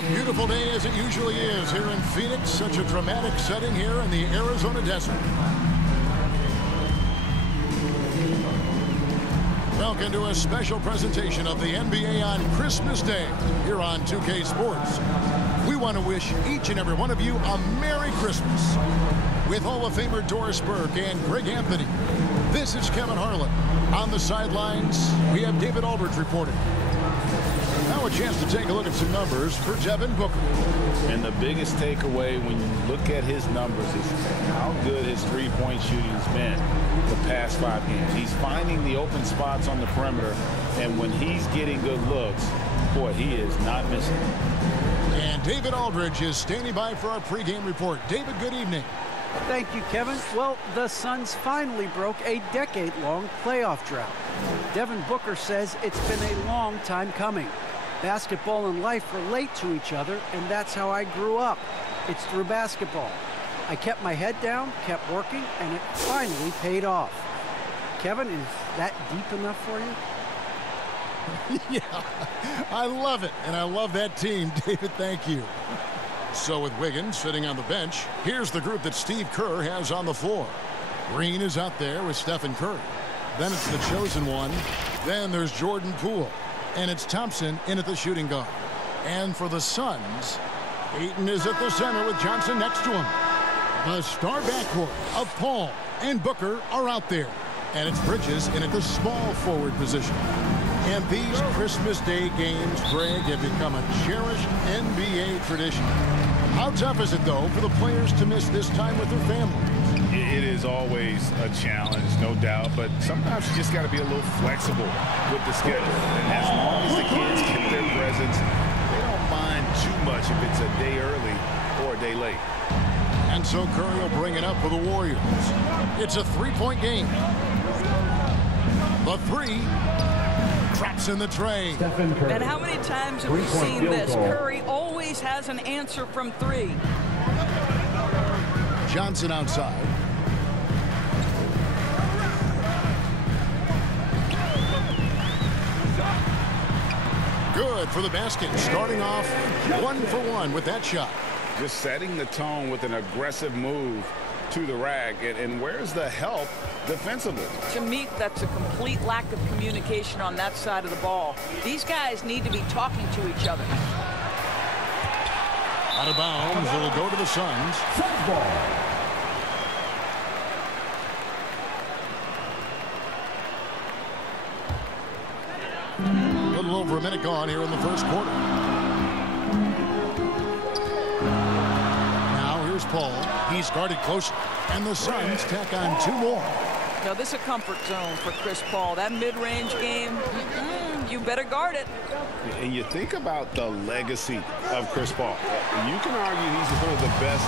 A beautiful day as it usually is here in Phoenix. Such a dramatic setting here in the Arizona desert. Welcome to a special presentation of the NBA on Christmas Day here on 2K Sports. We want to wish each and every one of you a Merry Christmas. With Hall of Famer Doris Burke and Greg Anthony, this is Kevin Harlan. On the sidelines, we have David Aldridge reporting. Now a chance to take a look at some numbers for Devin Booker. And the biggest takeaway when you look at his numbers is how good his three-point shooting has been the past 5 games. He's finding the open spots on the perimeter, and when he's getting good looks, boy, he is not missing. And David Aldridge is standing by for our pregame report. David, good evening. Thank you, Kevin. Well, the Suns finally broke a decade-long playoff drought. Devin Booker says it's been a long time coming. Basketball and life relate to each other, and that's how I grew up. It's through basketball. I kept my head down, kept working, and it finally paid off. Kevin, is that deep enough for you? Yeah, I love it, and I love that team. David, thank you. So with Wiggins sitting on the bench, here's the group that Steve Kerr has on the floor. Green is out there with Stephen Curry. Then it's the chosen one. Then there's Jordan Poole. And it's Thompson in at the shooting guard. And for the Suns, Ayton is at the center with Johnson next to him. The star backcourt of Paul and Booker are out there. And it's Bridges in at the small forward position. And these Christmas Day games, Greg, have become a cherished NBA tradition. How tough is it, though, for the players to miss this time with their families? It is always a challenge, no doubt, but sometimes you just got to be a little flexible with the schedule. And as long as the kids get their presents, they don't mind too much if it's a day early or a day late. And so Curry will bring it up for the Warriors. It's a three-point game. The three drops in the tray. And how many times have we seen this? Curry always has an answer from three. Johnson outside. Good for the basket. Starting off 1 for 1 with that shot. Just setting the tone with an aggressive move to the rack. And where's the help defensively? To me, that's a complete lack of communication on that side of the ball. These guys need to be talking to each other. Out of bounds. It'll go to the Suns. A little over a minute gone here in the first quarter. Now here's Paul. He's guarded close, and the Suns tack on 2 more. Now this is a comfort zone for Chris Paul. That mid-range game, you better guard it. And you think about the legacy of Chris Paul. You can argue he's one of the best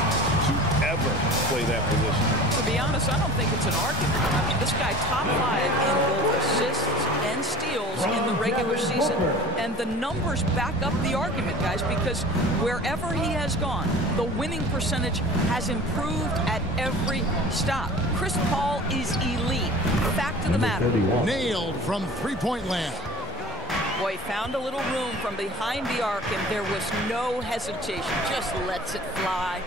to ever play that position. To be honest, I don't think it's an argument. I mean, this guy top 5 in both assists and steals in the regular season. And the numbers back up the argument, guys, because wherever he has gone, the winning percentage has improved at every stop. Chris Paul is elite. Fact of the matter. Nailed from three-point land. Boy, found a little room from behind the arc, and there was no hesitation. Just lets it fly.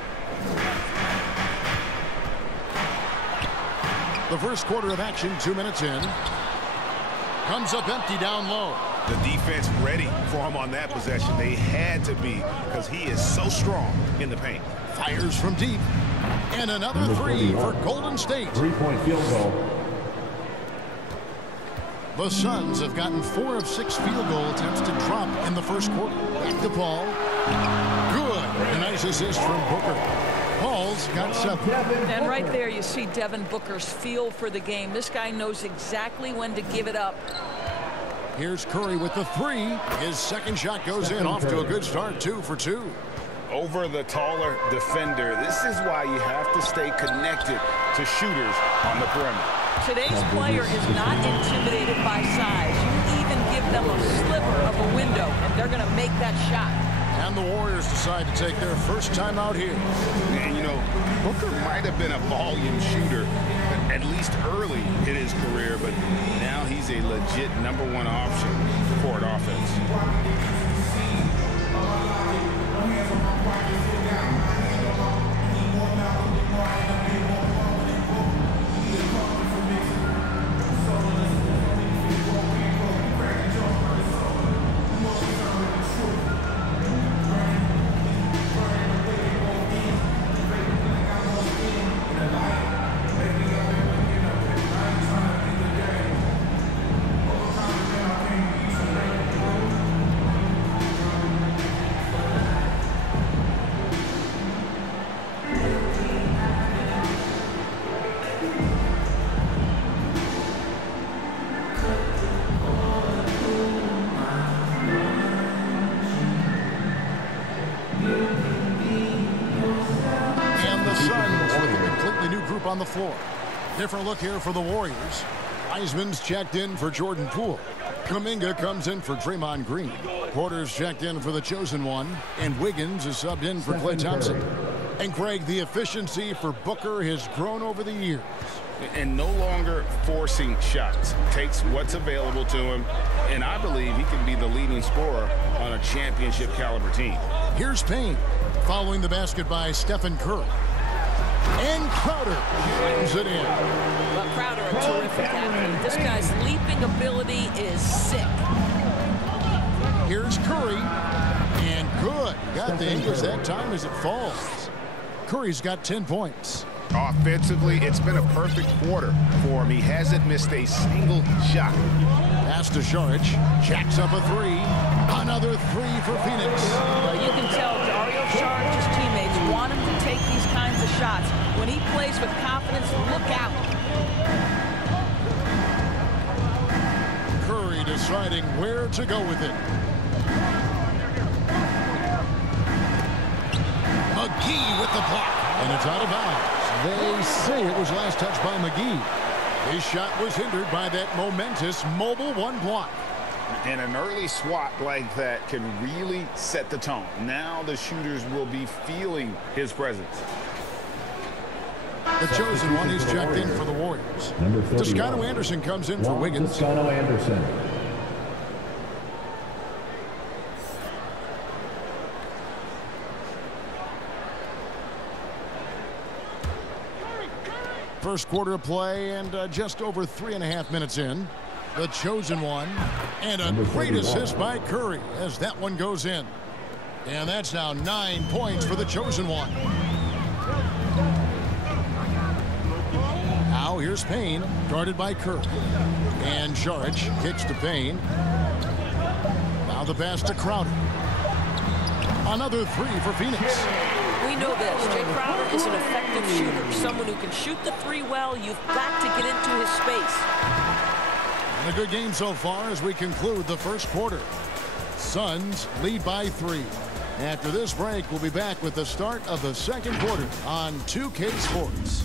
The first quarter of action, 2 minutes in. Comes up empty down low. The defense ready for him on that possession. They had to be, because he is so strong in the paint. Fires from deep. And another three for Golden State. Three-point field goal. The Suns have gotten 4 of 6 field goal attempts to drop in the first quarter. Back to Paul. Good. A nice assist from Booker. Paul's got 7. And right there you see Devin Booker's feel for the game. This guy knows exactly when to give it up. Here's Curry with the 3. His second shot goes in. Off to a good start. 2 for 2. Over the taller defender. This is why you have to stay connected to shooters on the perimeter. Today's player is not intimidated by size. You even give them a sliver of a window, and they're going to make that shot. And the Warriors decide to take their first time out here. And, you know, Booker might have been a volume shooter, at least early in his career, but now he's a legit #1 option for an offense. And the Suns with a completely new group on the floor. Different look here for the Warriors. Wiseman's checked in for Jordan Poole. Kuminga comes in for Draymond Green. Porter's checked in for the chosen one. And Wiggins is subbed in for Klay Thompson. And Greg, the efficiency for Booker has grown over the years. And no longer forcing shots. Takes what's available to him. And I believe he can be the leading scorer on a championship caliber team. Here's Payne. Following the basket by Stephen Curry. And Crowder brings it in. Well, Crowder, a terrific athlete. This guy's leaping ability is sick. Here's Curry. And good. Got the English that time as it falls. Curry's got 10 points. Offensively, it's been a perfect quarter for him. He hasn't missed a single shot. Pass to Saric. Jacks up a three. Another three for Phoenix. Well, you can tell Dario Saric's teammates want him to take these kinds of shots. When he plays with confidence, look out. Curry deciding where to go with it. McGee with the block. And it's out of bounds. They say it was last touched by McGee. His shot was hindered by that momentous mobile one block. And an early swat like that can really set the tone. Now the shooters will be feeling his presence. The chosen one is checked in for the Warriors. Toscano Anderson comes in for Wiggins. Toscano Anderson. First quarter of play and just over 3.5 minutes in. The chosen one. And a great assist by Curry as that one goes in. And that's now 9 points for the chosen one. Now here's Payne, guarded by Curry. And Saric kicks to Payne. Now the pass to Crowder. Another three for Phoenix. We know this. Jay Crowder is an effective shooter. Someone who can shoot the three well. You've got to get into his space. And a good game so far as we conclude the first quarter. Suns lead by 3. After this break, we'll be back with the start of the second quarter on 2K Sports.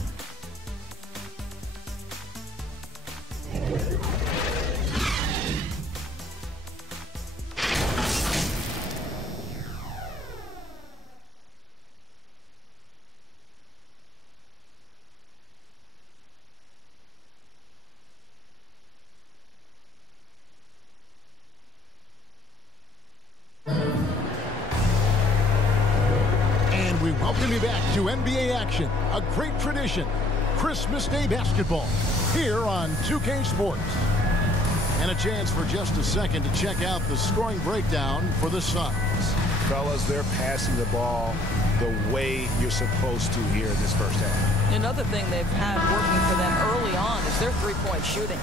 Welcome you back to NBA action, a great tradition, Christmas Day basketball, here on 2K Sports. And a chance for just a second to check out the scoring breakdown for the Suns. Fellas, they're passing the ball the way you're supposed to here in this first half. Another thing they've had working for them early on is their three-point shooting.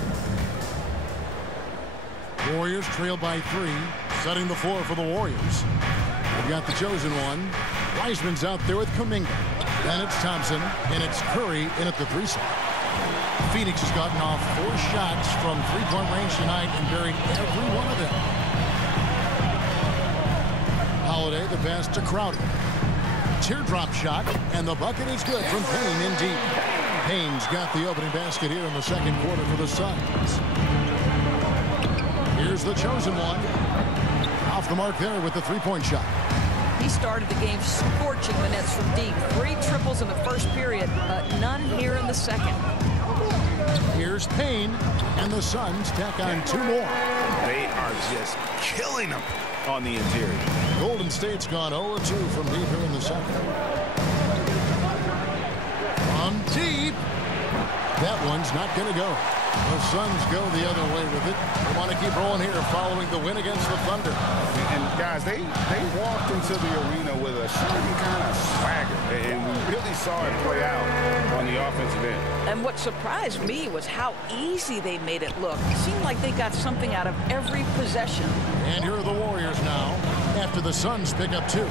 Warriors trail by 3, setting the floor for the Warriors. We've got the chosen one. Wiseman's out there with Kuminga. Then it's Thompson, and it's Curry in at the 3 side. Phoenix has gotten off 4 shots from three-point range tonight and buried every one of them. Holiday, the pass to Crowder. Teardrop shot, and the bucket is good from Payne in deep. Payne's got the opening basket here in the second quarter for the Suns. Here's the chosen one. Off the mark there with the three-point shot. He started the game scorching minutes from deep. 3 triples in the first period, but none here in the second. Here's Payne, and the Suns tack on 2 more. They are just killing them on the interior. Golden State's gone 0-2 from deep here in the second. From deep. That one's not going to go. The Suns go the other way with it. They want to keep rolling here following the win against the Thunder. And guys, they walked into the arena with a certain kind of swagger, and we really saw it play out on the offensive end. And what surprised me was how easy they made it look. It seemed like they got something out of every possession. And here are the Warriors now after the Suns pick up 2.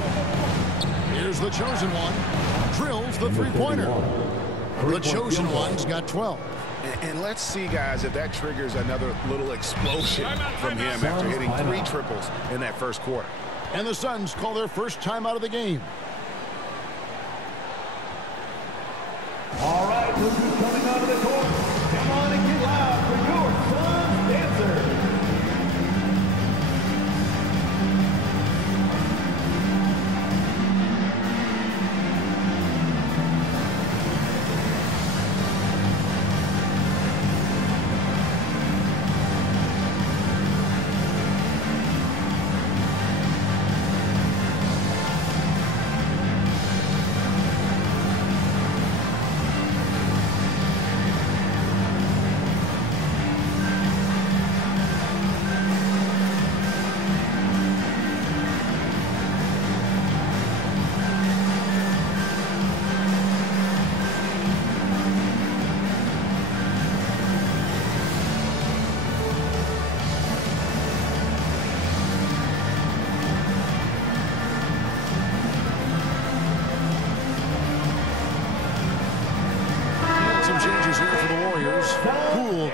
Here's the chosen one. Drills the three-pointer. The chosen one's got 12. And let's see, guys, if that triggers another little explosion from him after hitting 3 triples in that first quarter. And the Suns call their first time out of the game. All right, look who's coming out of the court. Come on and get loud for your Suns dancer.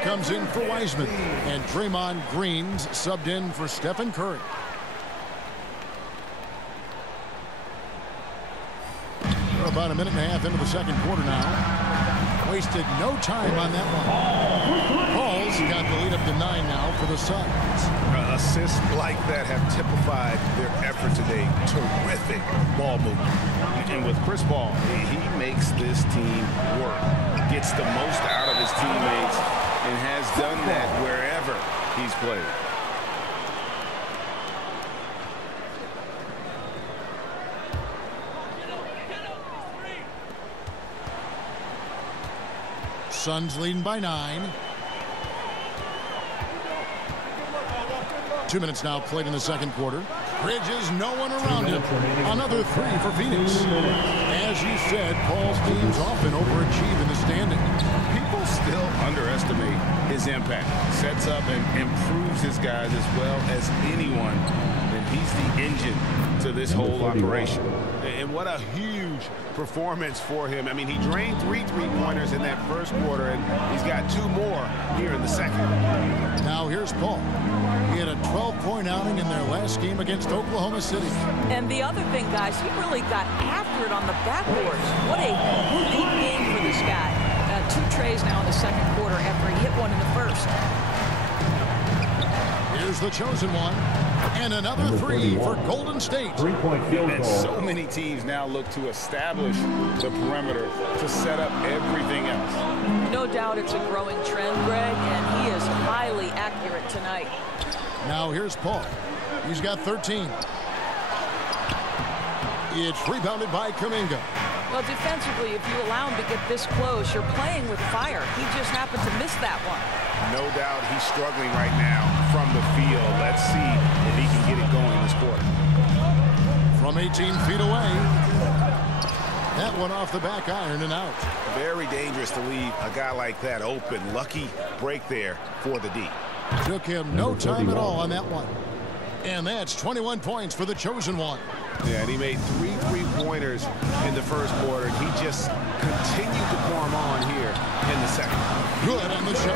Comes in for Wiseman, and Draymond Green's subbed in for Stephen Curry. We're about a minute and a half into the second quarter now. Wasted no time on that one. Paul's got the lead up to 9 now for the Suns. Assists like that have typified their effort today. Terrific ball movement. And with Chris Paul, he makes this team work. Gets the most out of his teammates and has done that wherever he's played. Suns leading by 9. 2 minutes now played in the second quarter. Bridges, no one around him. Another 3 for Phoenix. As you said, Paul's teams often overachieve in the standings. People still underestimate his impact. Sets up and improves his guys as well as anyone. And he's the engine to this whole operation. And what a huge performance for him. I mean, he drained 3 three-pointers in that first quarter, and he's got 2 more here in the second. Now here's Paul. He had a 12-point outing in their last game against Oklahoma City. And the other thing, guys, he really got after it on the backboards. What a complete game for this guy. 2 trays now in the second quarter after he hit one in the first. Here's the chosen one. And another 3 for Golden State. 3-point field goal. And so many teams now look to establish the perimeter to set up everything else. No doubt it's a growing trend, Greg, and he is highly accurate tonight. Now here's Paul. He's got 13. It's rebounded by Kuminga. Well, defensively, if you allow him to get this close, you're playing with fire. He just happened to miss that one. No doubt he's struggling right now from the field. Let's see if he can get it going this quarter. From 18 feet away. That one off the back iron and out. Very dangerous to leave a guy like that open. Lucky break there for the D. Took him no time at all on that one. And that's 21 points for the chosen one. Yeah, and he made 3 three-pointers in the first quarter. He just continued to pour them on here in the second. Good on the shot.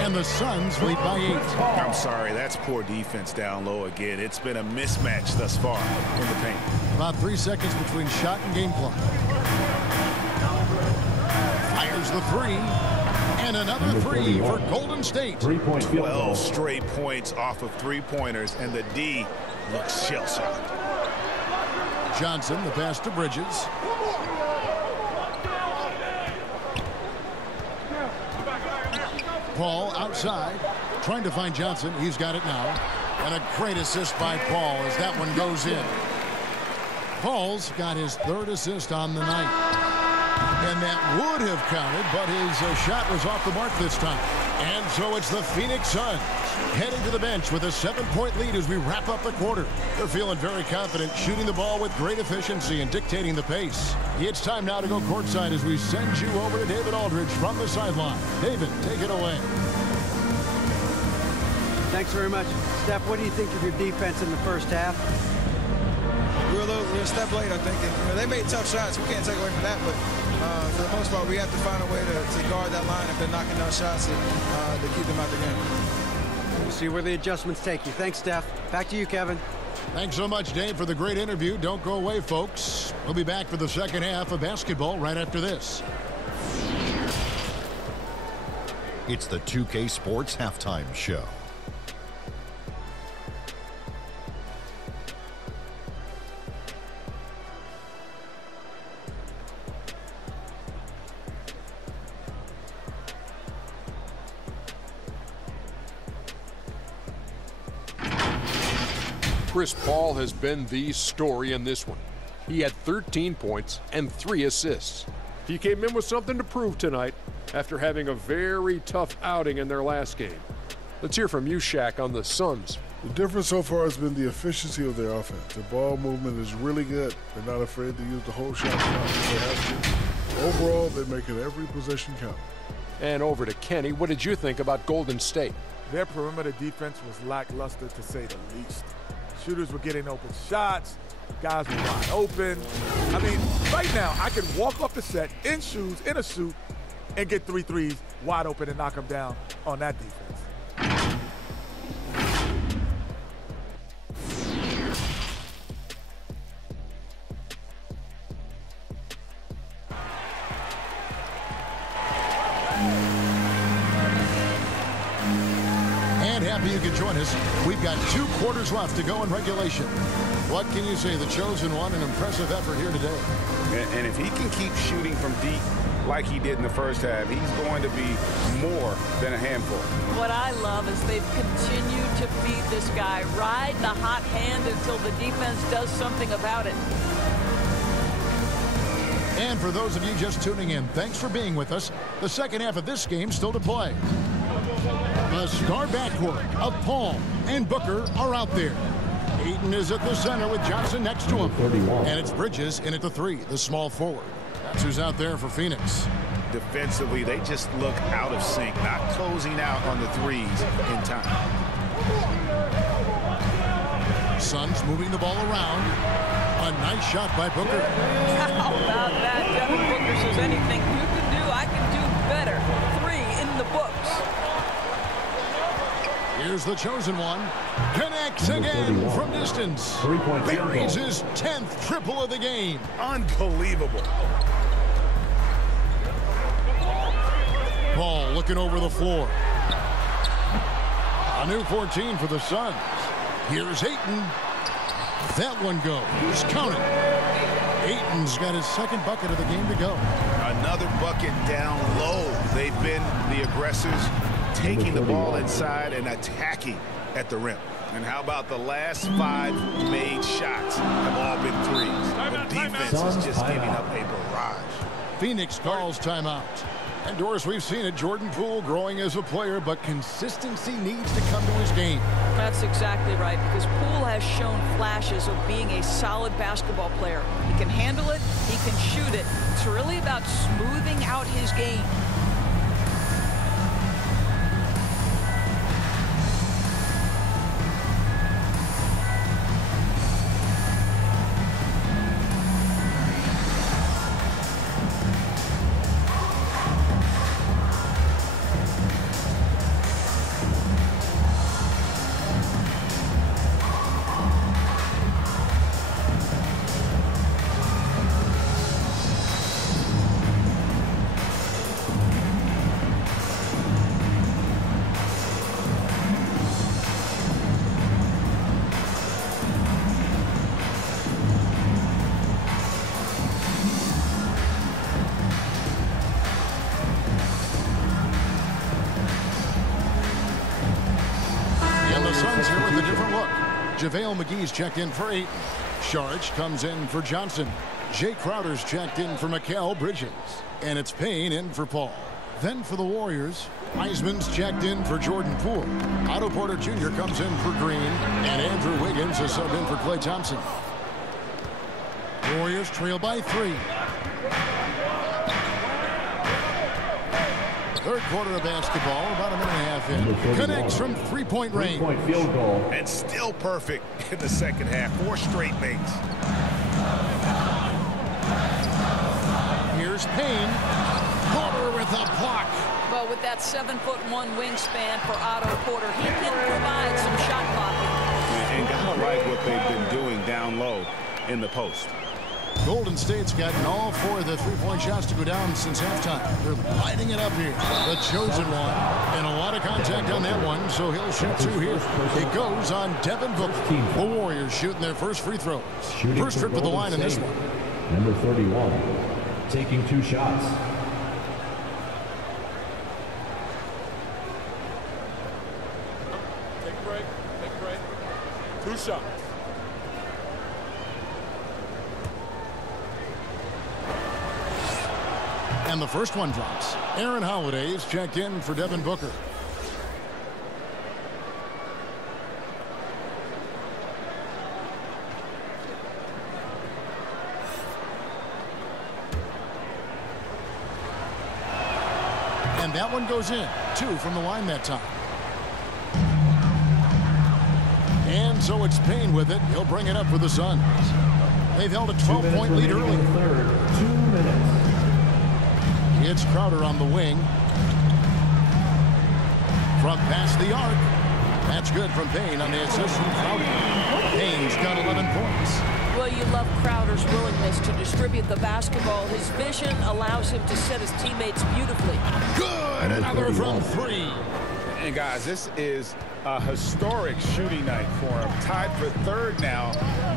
And the Suns lead by 8. I'm sorry, that's poor defense down low again. It's been a mismatch thus far in the paint. About 3 seconds between shot and game clock. Fires the 3. And another 3 for Golden State. 3-point field goal. 12 straight points off of three-pointers, and the D looks shell-shocked. Johnson, the pass to Bridges. Paul outside, trying to find Johnson. He's got it now. And a great assist by Paul as that one goes in. Paul's got his 3rd assist on the night. And that would have counted, but his shot was off the mark this time. And so it's the Phoenix Suns heading to the bench with a 7-point lead as we wrap up the quarter. They're feeling very confident, shooting the ball with great efficiency and dictating the pace. It's time now to go courtside as we send you over to David Aldridge from the sideline. David, take it away. Thanks very much. Steph, what do you think of your defense in the first half? We're a step late, I think. And, they made tough shots. We can't take away from that, but for the most part, we have to find a way to guard that line if they're knocking down shots and to keep them out the game. We'll see where the adjustments take you. Thanks, Steph. Back to you, Kevin. Thanks so much, Dave, for the great interview. Don't go away, folks. We'll be back for the second half of basketball right after this. It's the 2K Sports Halftime Show. Chris Paul has been the story in this one. He had 13 points and 3 assists. He came in with something to prove tonight after having a very tough outing in their last game. Let's hear from you, Shaq, on the Suns. The difference so far has been the efficiency of their offense. Their ball movement is really good. They're not afraid to use the whole shot clock if they have to. Overall, they're making every possession count. And over to Kenny. What did you think about Golden State? Their perimeter defense was lackluster, to say the least. Shooters were getting open shots. Guys were wide open. I mean, right now, I can walk off the set in shoes, in a suit, and get 3 threes wide open and knock them down on that defense. Happy you could join us. We've got 2 quarters left to go in regulation. What can you say? The chosen one, an impressive effort here today. And if he can keep shooting from deep like he did in the first half, he's going to be more than a handful. What I love is they've continued to feed this guy, ride the hot hand until the defense does something about it. And for those of you just tuning in, thanks for being with us. The second half of this game still to play. The star backcourt of Paul and Booker are out there. Ayton is at the center with Johnson next to him. And it's Bridges in at the 3, the small forward. That's who's out there for Phoenix. Defensively, they just look out of sync, not closing out on the threes in time. Suns moving the ball around. A nice shot by Booker. How about that? Devin Booker says anything you can do, I can do better. 3 in the books. Here's the chosen one. Connects again from distance. Buries his 10th triple of the game. Unbelievable. Paul looking over the floor. A new 14 for the Suns. Here's Ayton. That one goes. Count it. Ayton's got his 2nd bucket of the game to go. Another bucket down low. They've been the aggressors, taking the ball inside and attacking at the rim. And how about the last 5 made shots have all been threes. The defense is just giving up a barrage. Phoenix calls timeout. And Doris, we've seen it. Jordan Poole growing as a player, but consistency needs to come to his game. That's exactly right, because Poole has shown flashes of being a solid basketball player. He can handle it, he can shoot it. It's really about smoothing out his game. JaVale McGee's checked in for Ayton. Saric comes in for Johnson. Jay Crowder's checked in for Mikal Bridges. And it's Payne in for Paul. Then for the Warriors, Wiseman's checked in for Jordan Poole. Otto Porter Jr. comes in for Green. And Andrew Wiggins is subbed in for Klay Thompson. Warriors trail by 3. Third quarter of basketball, about a minute and a half in. Connects from 3-point range. Field goal. And still perfect in the second half. 4 straight makes. Here's Payne. Porter with a block. Well, with that 7'1" wingspan for Otto Porter, he can provide some shot blocking. And got a like what they've been doing down low in the post. Golden State's gotten all 4 of the three-point shots to go down since halftime. They're lighting it up here. The chosen one. And a lot of contact on that one, so he'll shoot 2 here. It goes on Devin Booker. The Warriors shooting their first free throws. First trip to the line in this one. Number 31, taking 2 shots. Take a break. 2 shots. And the first one drops. Aaron Holiday is checked in for Devin Booker. And that one goes in. 2 from the line that time. And so it's Payne with it. He'll bring it up for the Suns. They've held a 12-point lead early. 2 minutes. It's Crowder on the wing. From past the arc. That's good from Payne on the assist from Crowder. Payne's got 11 points. Well, you love Crowder's willingness to distribute the basketball. His vision allows him to set his teammates beautifully. Good. Another from 3. And guys, this is a historic shooting night for him. Tied for 3rd now,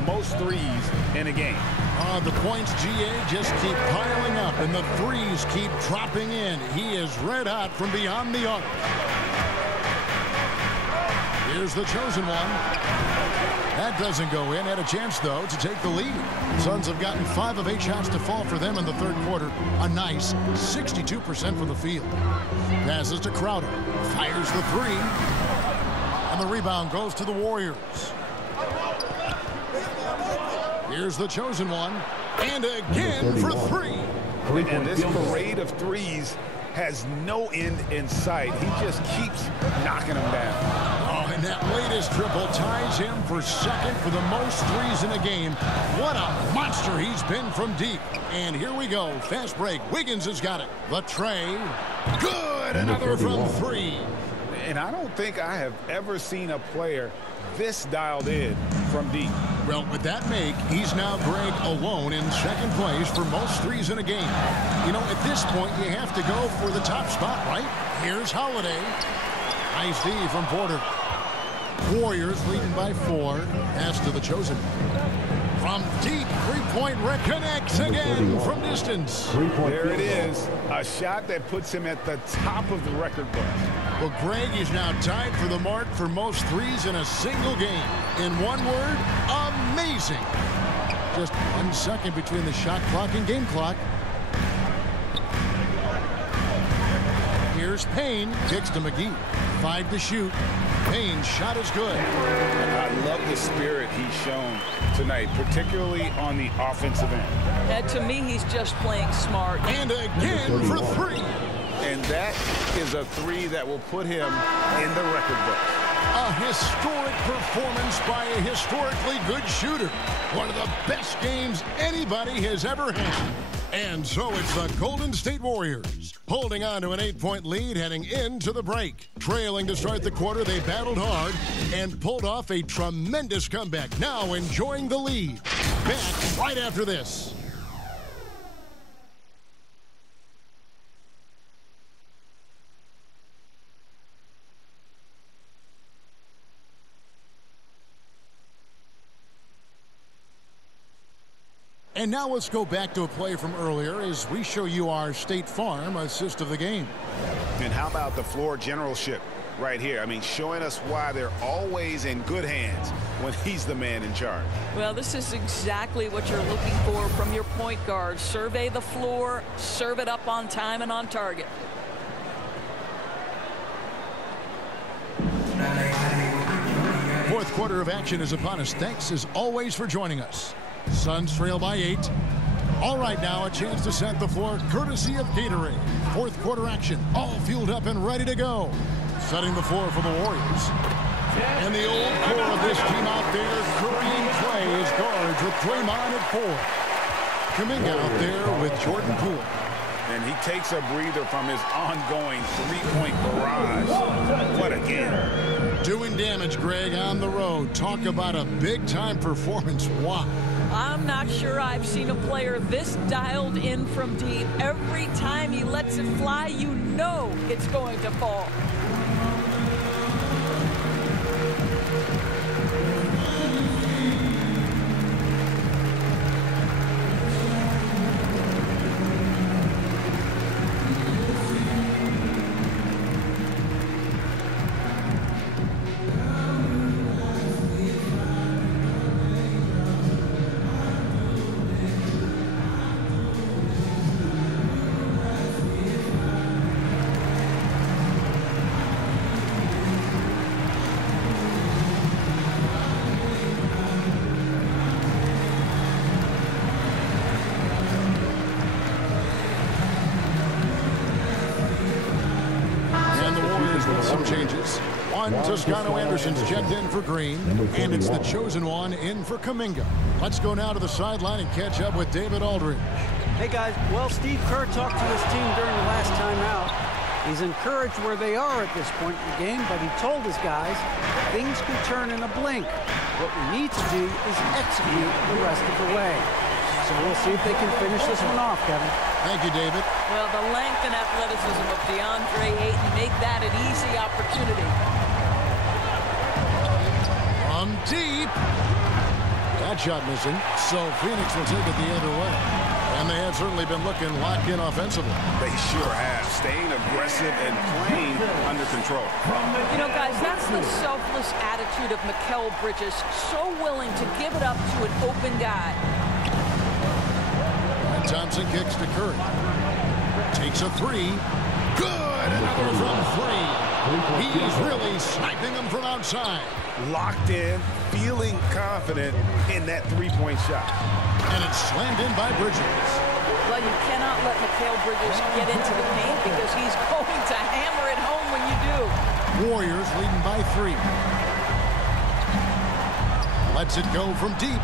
most threes in a game. The points, GA, just keep piling up, and the threes keep dropping in. He is red hot from beyond the arc. Here's the chosen one. That doesn't go in. Had a chance, though, to take the lead. Suns have gotten 5 of 8 shots to fall for them in the 3rd quarter. A nice 62% from the field. Passes to Crowder. Fires the 3. And the rebound goes to the Warriors. Here's the chosen one. And again for 3. And this parade of threes has no end in sight. He just keeps knocking them down. Oh, and that latest triple ties him for 2nd for the most threes in a game. What a monster he's been from deep. And here we go. Fast break. Wiggins has got it. The tray. Good. Another from 3. And I don't think I have ever seen a player this dialed in from deep. Well, with that make, he's now Greg alone in 2nd place for most threes in a game. You know, at this point, you have to go for the top spot, right? Here's Holiday. Nice D from Porter. Warriors leading by 4. Pass to the chosen. From deep, 3-point reconnects again from distance. There it is. A shot that puts him at the top of the record book. Well, Greg is now tied for the mark for most threes in a single game. In one word, amazing. Just 1 second between the shot clock and game clock. Here's Payne. Kicks to McGee. 5 to shoot. Payne's shot is good. I love the spirit he's shown tonight, particularly on the offensive end. And to me, he's just playing smart. And again for 3. And that is a 3 that will put him in the record book. A historic performance by a historically good shooter. One of the best games anybody has ever had. And so it's the Golden State Warriors holding on to an 8-point lead heading into the break. Trailing to start the quarter, they battled hard and pulled off a tremendous comeback. Now enjoying the lead. Back right after this. And now let's go back to a play from earlier as we show you our State Farm assist of the game. And how about the floor generalship right here? I mean, showing us why they're always in good hands when he's the man in charge. Well, this is exactly what you're looking for from your point guard. Survey the floor, serve it up on time and on target. Fourth quarter of action is upon us. Thanks as always for joining us. Suns trail by 8. All right, now a chance to set the floor courtesy of Gatorade. Fourth quarter action, all fueled up and ready to go. Setting the floor for the Warriors. And the old core of this team out there, Curry and Clay as guards with Draymond at 4. Kuminga out there with Jordan Poole. And he takes a breather from his ongoing 3-point barrage. What a game. Doing damage, Greg, on the road. Talk about a big-time performance. Wow. I'm not sure I've seen a player this dialed in from deep. Every time he lets it fly, you know it's going to fall. Some changes. One, Toscano Anderson's checked in for Green, and it's the chosen one in for Kuminga. Let's go now to the sideline and catch up with David Aldridge. Hey, guys. Well, Steve Kerr talked to his team during the last time out. He's encouraged where they are at this point in the game, but he told his guys things can turn in a blink. What we need to do is execute the rest of the way. So we'll see if they can finish this one off, Kevin. Thank you, David. Well, the length and athleticism of DeAndre Ayton make that an easy opportunity. From deep. That shot missing. So Phoenix will take it the other way. And they have certainly been looking locked in offensively. They sure have. Staying aggressive and playing under control. You know, guys, that's the selfless attitude of Mikal Bridges. So willing to give it up to an open guy. Thompson kicks to Curry. Takes a three. Good! Another from three. He's really sniping them from outside. Locked in, feeling confident in that three-point shot. And it's slammed in by Bridges. Well, you cannot let Mikal Bridges get into the paint because he's going to hammer it home when you do. Warriors leading by 3. Lets it go from deep.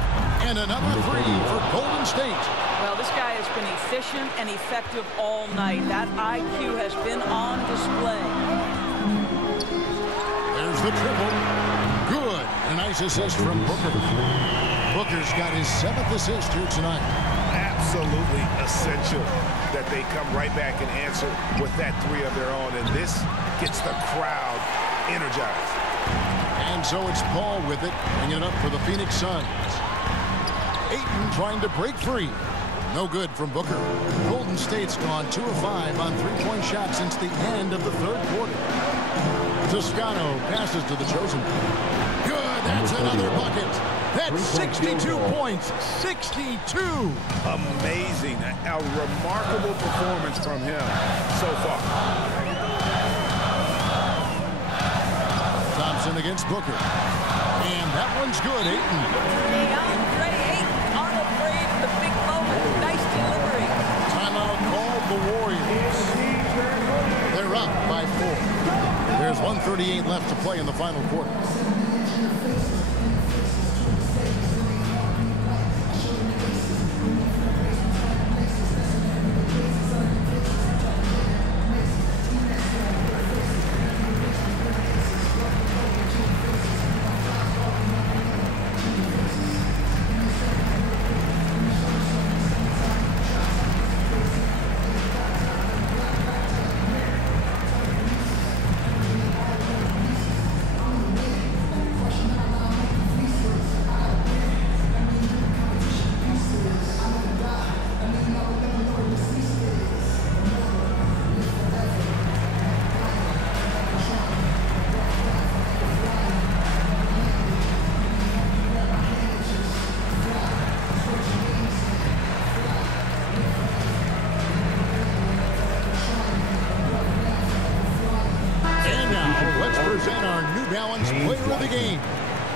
And another three for Golden State. Well, this guy has been efficient and effective all night. That IQ has been on display. There's the triple. Good. A nice assist from Booker. Booker's got his 7th assist here tonight. Absolutely essential that they come right back and answer with that three of their own. And this gets the crowd energized. And so it's Paul with it, bringing it up for the Phoenix Suns. Ayton trying to break free. No good from Booker. Golden State's gone 2 of 5 on three-point shots since the end of the 3rd quarter. Toscano passes to the chosen. Good, that's another bucket. That's 62 points. 62. Amazing. A remarkable performance from him so far. Thompson against Booker. And that one's good, Ayton. DeAndre Ayton unafraid of the big moment. Nice delivery. Timeout called the Warriors. They're up by 4. There's 1:38 left to play in the final quarter.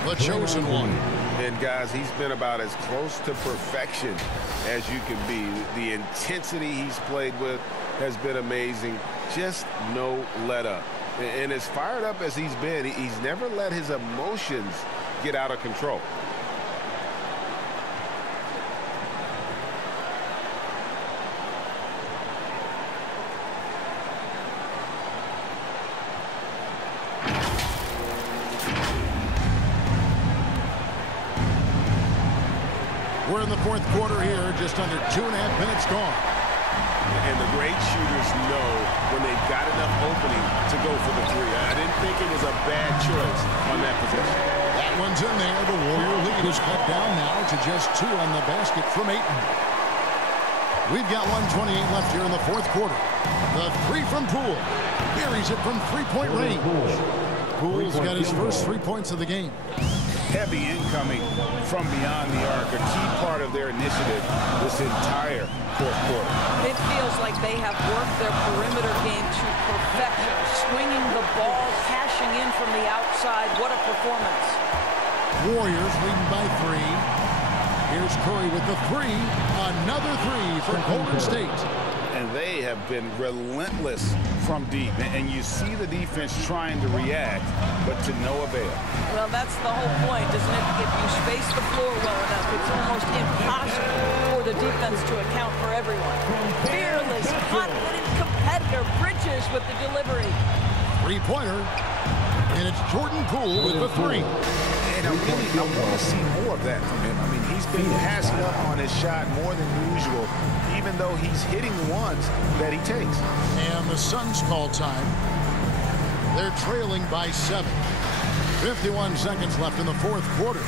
The chosen one. And guys, he's been about as close to perfection as you can be. The intensity he's played with has been amazing. Just no let up. And as fired up as he's been, he's never let his emotions get out of control. fourth quarter here, just under 2.5 minutes gone. And the great shooters know when they've got enough opening to go for the three. I didn't think it was a bad choice on that possession. That one's in there. The Warrior lead is cut down now to just 2 on the basket from Ayton. We've got 1:28 left here in the fourth quarter. The three from Poole. Buries it from three-point range. Poole's got his first 3 points of the game. Heavy incoming from beyond the arc, a key part of their initiative this entire fourth quarter. It feels like they have worked their perimeter game to perfection, swinging the ball, cashing in from the outside. What a performance. Warriors leading by 3. Here's Curry with the 3. Another 3 for Golden State. And they have been relentless from deep. And you see the defense trying to react, but to no avail. Well, that's the whole point, isn't it? If you space the floor well enough, it's almost impossible for the defense to account for everyone. Fearless, confident competitor. Bridges with the delivery. Three-pointer. And it's Jordan Poole with the 3. And I want to see more of that from him. I mean, he's been passing up on his shot more than usual, even though he's hitting the ones that he takes. And the Suns call time. They're trailing by 7. 51 seconds left in the fourth quarter.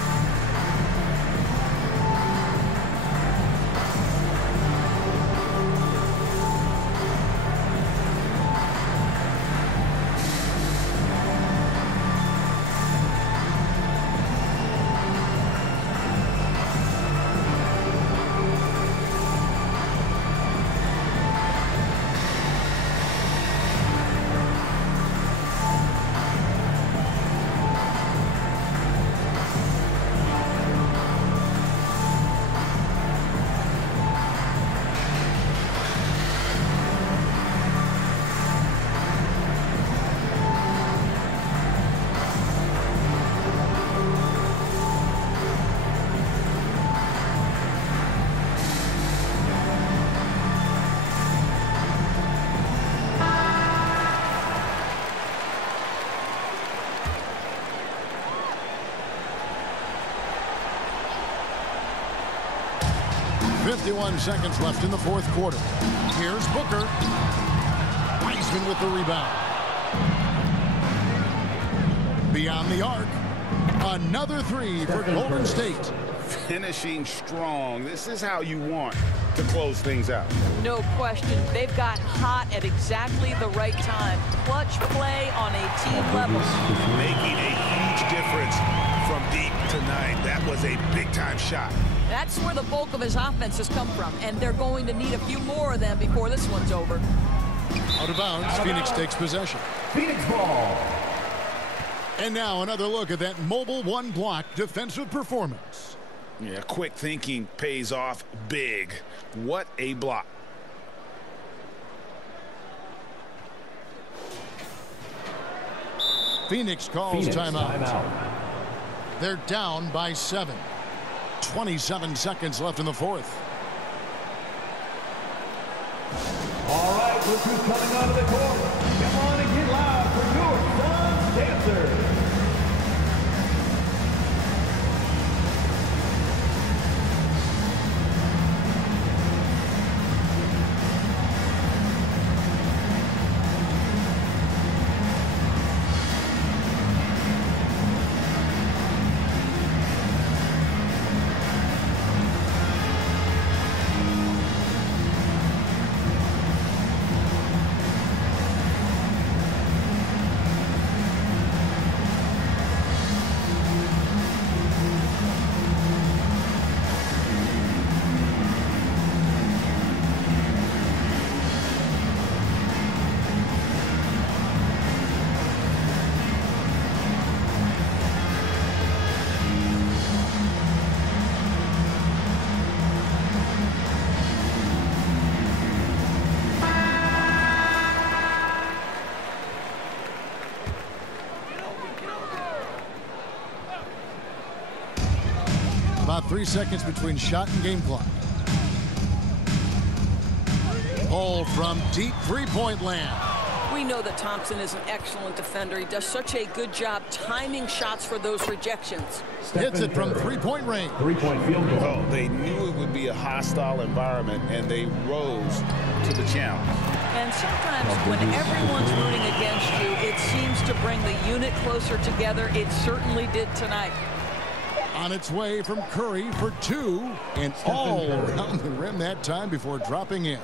.51 seconds left in the fourth quarter. Here's Booker. Wiseman with the rebound. Beyond the arc. Another 3 for Golden State. Finishing strong. This is how you want to close things out. No question. They've got hot at exactly the right time. Clutch play on a team level. Making a huge difference from deep tonight. That was a big-time shot. That's where the bulk of his offense has come from, and they're going to need a few more of them before this one's over. Out of bounds, Phoenix takes possession. Phoenix ball. And now another look at that mobile one-block defensive performance. Yeah, quick thinking pays off big. What a block. Phoenix calls timeout. They're down by 7. 27 seconds left in the fourth. All right, look who's coming onto the court. Come on and get loud for your Suns dancers. About 3 seconds between shot and game clock. Ball from deep three-point land. We know that Thompson is an excellent defender. He does such a good job timing shots for those rejections. Hits it from three-point range. Three-point field goal. Well, they knew it would be a hostile environment, and they rose to the challenge. And sometimes when everyone's rooting against you, it seems to bring the unit closer together. It certainly did tonight. On its way from Curry for two, and all around the rim that time before dropping in.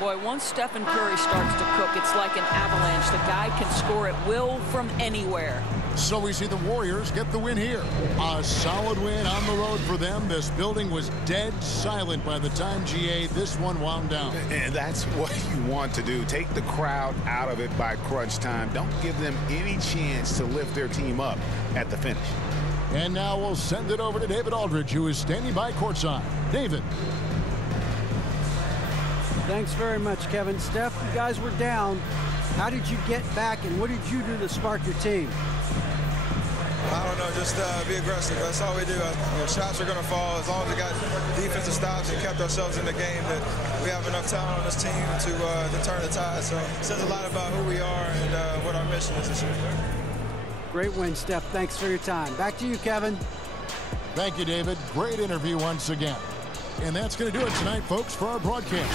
Boy, once Stephen Curry starts to cook, it's like an avalanche. The guy can score at will from anywhere. So we see the Warriors get the win here. A solid win on the road for them. This building was dead silent by the time, GA, this one wound down. And that's what you want to do. Take the crowd out of it by crunch time. Don't give them any chance to lift their team up at the finish. And now we'll send it over to David Aldridge, who is standing by courtside. David. Thanks very much, Kevin. Steph, you guys were down. How did you get back, and what did you do to spark your team? I don't know, just be aggressive. That's all we do. Shots are going to fall. As long as we got defensive stops and kept ourselves in the game, that we have enough talent on this team to turn the tide. So it says a lot about who we are and what our mission is this year. Great win, Steph. Thanks for your time. Back to you, Kevin. Thank you, David. Great interview once again. And that's going to do it tonight, folks, for our broadcast.